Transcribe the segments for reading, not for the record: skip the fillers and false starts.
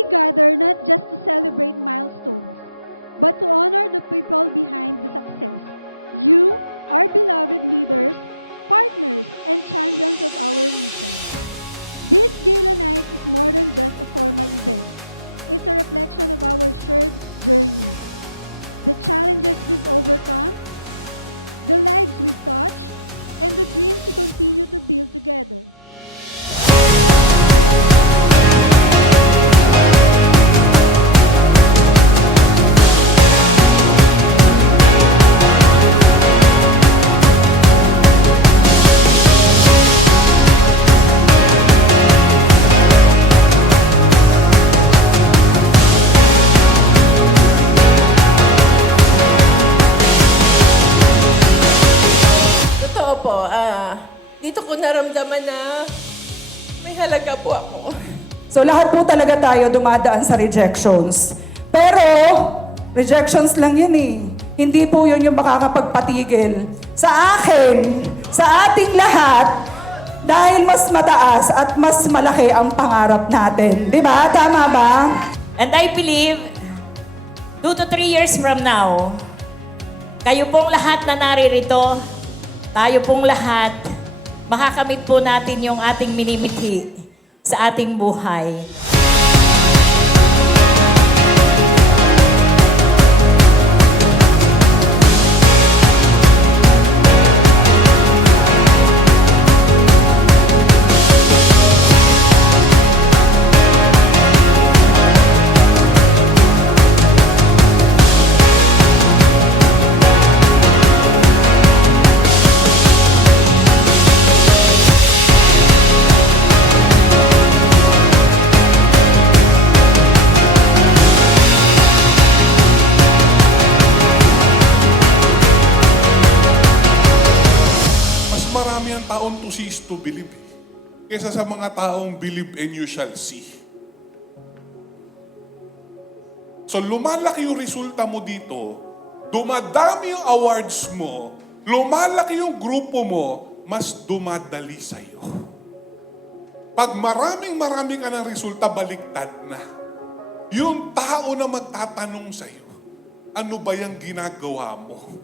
We gather not just to celebrate milestones, but to honor the people behind the success. You, our beloved leaders, partners, and champions of our mission. This Gala Night is more than just a formal event. It's a reflection of our shared journey. The challenges we've overcome, the lives we've touched, and the dreams we continue to build together. Dito ko naramdaman na may halaga po ako. So lahat po talaga tayo dumadaan sa rejections. Pero, rejections lang yun eh. Hindi po yun yung makakapagpatigil. Sa akin, sa ating lahat, dahil mas mataas at mas malaki ang pangarap natin. Di ba? Tama ba? And I believe, 2 to 3 years from now, kayo pong lahat na naririto, tayo pong lahat, makakamit po natin yung ating minimithi sa ating buhay. Taong to see is to believe. Kesa sa mga taong believe and you shall see. So lumalaki yung resulta mo dito, dumadami yung awards mo, lumalaki yung grupo mo, mas dumadali sa'yo. Pag maraming ka ng resulta, baliktad na. Yung tao na magtatanong sa'yo, ano ba yung ginagawa mo?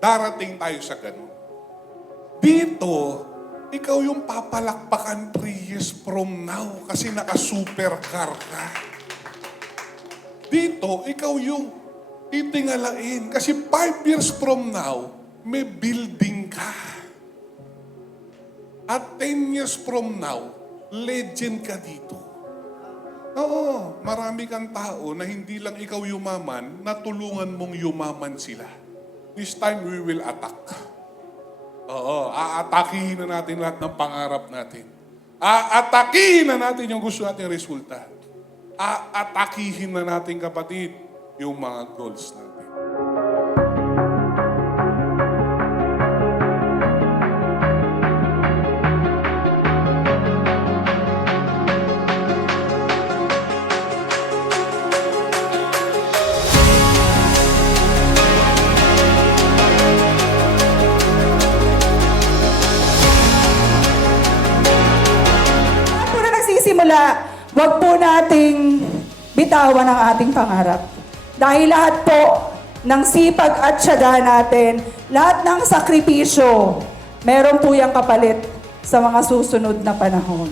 Darating tayo sa ganun. Dito, ikaw yung papalakpakan 3 years from now kasi naka-supercar ka. Dito, ikaw yung titingalain kasi 5 years from now, may building ka. At 10 years from now, legend ka dito. Oo, marami kang tao na hindi lang ikaw yumaman, natulungan mong yumaman sila. This time, we will attack. Oo, aatakihin na natin lahat ng pangarap natin. Aatakihin na natin yung gusto nating resulta. Aatakihin na natin, kapatid, yung mga goals natin. Huwag po nating bitawan ang ating pangarap. Dahil lahat po ng sipag at tiyaga natin, lahat ng sakripisyo, meron po yung kapalit sa mga susunod na panahon.